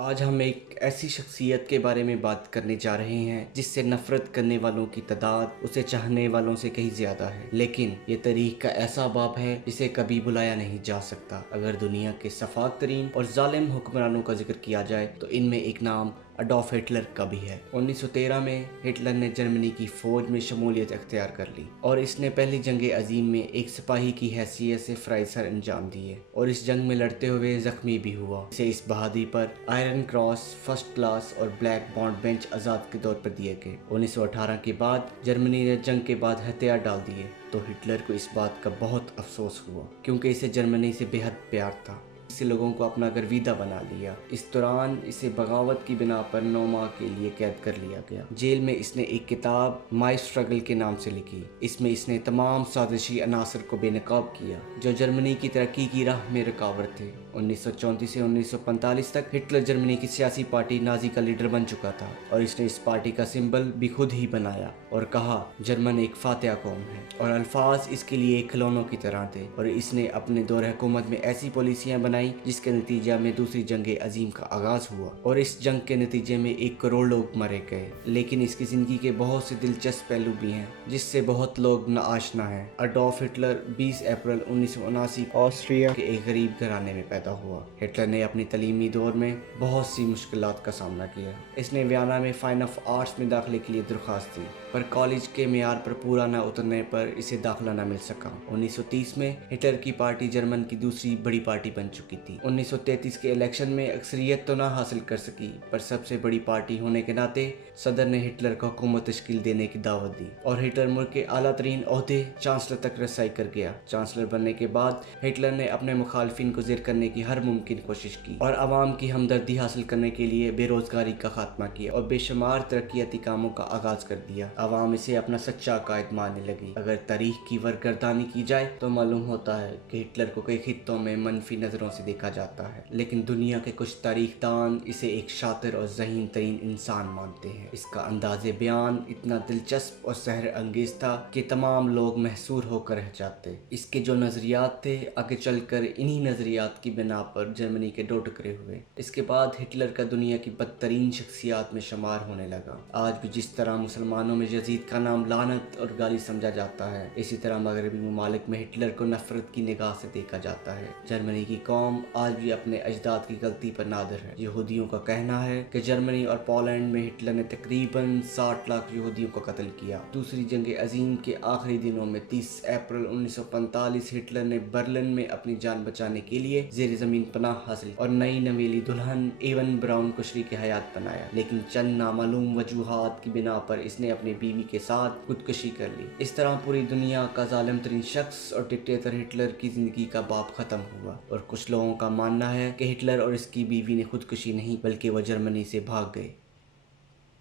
آج ہم ایک ایسی شخصیت کے بارے میں بات کرنے جا رہے ہیں جس سے نفرت کرنے والوں کی تعداد اسے چاہنے والوں سے کہیں زیادہ ہے، لیکن یہ تاریخ کا ایسا باب ہے جسے کبھی بلایا نہیں جا سکتا۔ اگر دنیا کے سفاک ترین اور ظالم حکمرانوں کا ذکر کیا جائے تو ان میں ایک نام اڈولف ہٹلر کا بھی ہے۔ 1913 میں ہٹلر نے جرمنی کی فوج میں شمولیت اختیار کر لی اور اس نے پہلی جنگ عظیم میں ایک سپاہی کی حیثیت سے فرائض سر انجام دیے اور اس جنگ میں لڑتے ہوئے زخمی بھی ہوا۔ اسے اس بہادری پر آئرن کراس، فرسٹ کلاس اور بلیک بانڈ بینچ آزاد کے طور پر دیے گئے۔ 1918 کے بعد جرمنی نے جنگ کے بعد ہتھیار ڈال دیے تو ہٹلر کو اس بات کا بہت افسوس ہوا کیونکہ اسے جرمنی سے بے حد پیار تھا۔ اس سے لوگوں کو اپنا گرویدہ بنا لیا۔ اس دوران اسے بغاوت کی بنا پر 9 ماہ کے لیے قید کر لیا گیا۔ جیل میں اس نے ایک کتاب مائی اسٹرگل کے نام سے لکھی۔ اس میں اس نے تمام سازشی عناصر کو بے نقاب کیا جو جرمنی کی ترقی کی راہ میں رکاوٹ تھے۔ 1934 سے 1945 تک ہٹلر جرمنی کی سیاسی پارٹی نازی کا لیڈر بن چکا تھا اور اس نے اس پارٹی کا سمبل بھی خود ہی بنایا اور کہا جرمن ایک فاتح قوم ہے، اور الفاظ اس کے لیے کھلونوں کی طرح تھے۔ اور اس نے اپنے دور حکومت میں ایسی پالیسیاں بنائی جس کے نتیجہ میں دوسری جنگ عظیم کا آغاز ہوا اور اس جنگ کے نتیجے میں 1 کروڑ لوگ مارے گئے۔ لیکن اس کی زندگی کے بہت سے دلچسپ پہلو بھی ہیں جس سے بہت لوگ ناآشنا ہیں۔ اڈولف ہٹلر 20 اپریل 1979 آسٹریا کے ایک غریب گھرانے میں پیدا ہوا۔ ہٹلر نے اپنی تعلیمی دور میں بہت سی مشکلات کا سامنا کیا۔ اس نے ویانا میں فائن آف آرٹس میں داخلے کے لیے درخواست دی پر کالج کے معیار پر پورا نہ اترنے پر اسے داخلہ نہ مل سکا۔ 1930 میں ہٹلر کی پارٹی جرمن کی دوسری بڑی پارٹی بن چکی تھی۔ 1933 کے الیکشن میں اکثریت تو نہ حاصل کر سکی پر سب سے بڑی پارٹی ہونے کے ناطے صدر نے ہٹلر کو حکومت تشکیل دینے کی دعوت دی اور ہٹلر ملک کے اعلیٰ ترین عہدے چانسلر تک رسائی کر گیا۔ چانسلر بننے کے بعد ہٹلر نے اپنے مخالفین کو زیر کرنے کی ہر ممکن کوشش کی اور عوام کی ہمدردی حاصل کرنے کے لیے بے روزگاری کا خاتمہ کیا اور بے شمار ترقیاتی کاموں کا آغاز کر دیا۔ عوام اسے اپنا سچا قائد ماننے لگی۔ اگر تاریخ کی ورگردانی کی جائے تو معلوم ہوتا ہے کہ ہٹلر کو کئی خطوں میں منفی نظروں سے دیکھا جاتا ہے، لیکن دنیا کے کچھ تاریخ دان اسے ایک شاطر اور ذہین ترین انسان مانتے ہیں۔ اس کا انداز بیان اتنا دلچسپ اور سحر انگیز تھا کہ تمام لوگ محصور ہو کر رہ جاتے۔ اس کے جو نظریات تھے آگے چل کر انہی نظریات کی بنا پر جرمنی کے 2 ٹکڑے ہوئے۔ اس کے بعد ہٹلر کا دنیا کی بدترین شخصیات میں شمار ہونے لگا۔ آج بھی جس طرح مسلمانوں میں یزید کا نام لعنت اور گالی سمجھا جاتا ہے، اسی طرح مغربی ممالک میں ہٹلر کو نفرت کی نگاہ سے دیکھا جاتا ہے۔ جرمنی کی قوم آج بھی اپنے اجداد کی غلطی پر نادر ہے۔ یہودیوں کا کہنا ہے کہ جرمنی اور پولینڈ میں ہٹلر نے تقریباً 60 لاکھ یہودیوں کو قتل کیا۔ دوسری جنگ عظیم کے آخری دنوں میں 30 اپریل 1945 ہٹلر نے برلن میں اپنی جان بچانے کے لیے زیر زمین پناہ حاصل اور نئی نویلی دلہن ایون براؤن کو شریک حیات بنایا، لیکن چند نامعلوم وجوہات کی بنا پر اس نے اپنی بیوی کے ساتھ خودکشی کر لی۔ اس طرح پوری دنیا کا ظالم ترین شخص اور ڈکٹیٹر ہٹلر کی زندگی کا باب ختم ہوا، اور کچھ لوگوں کا ماننا ہے کہ ہٹلر اور اس کی بیوی نے خودکشی نہیں بلکہ وہ جرمنی سے بھاگ گئے۔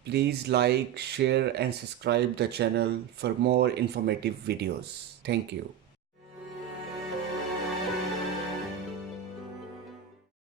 Please like, share and subscribe the channel for more informative videos. Thank you.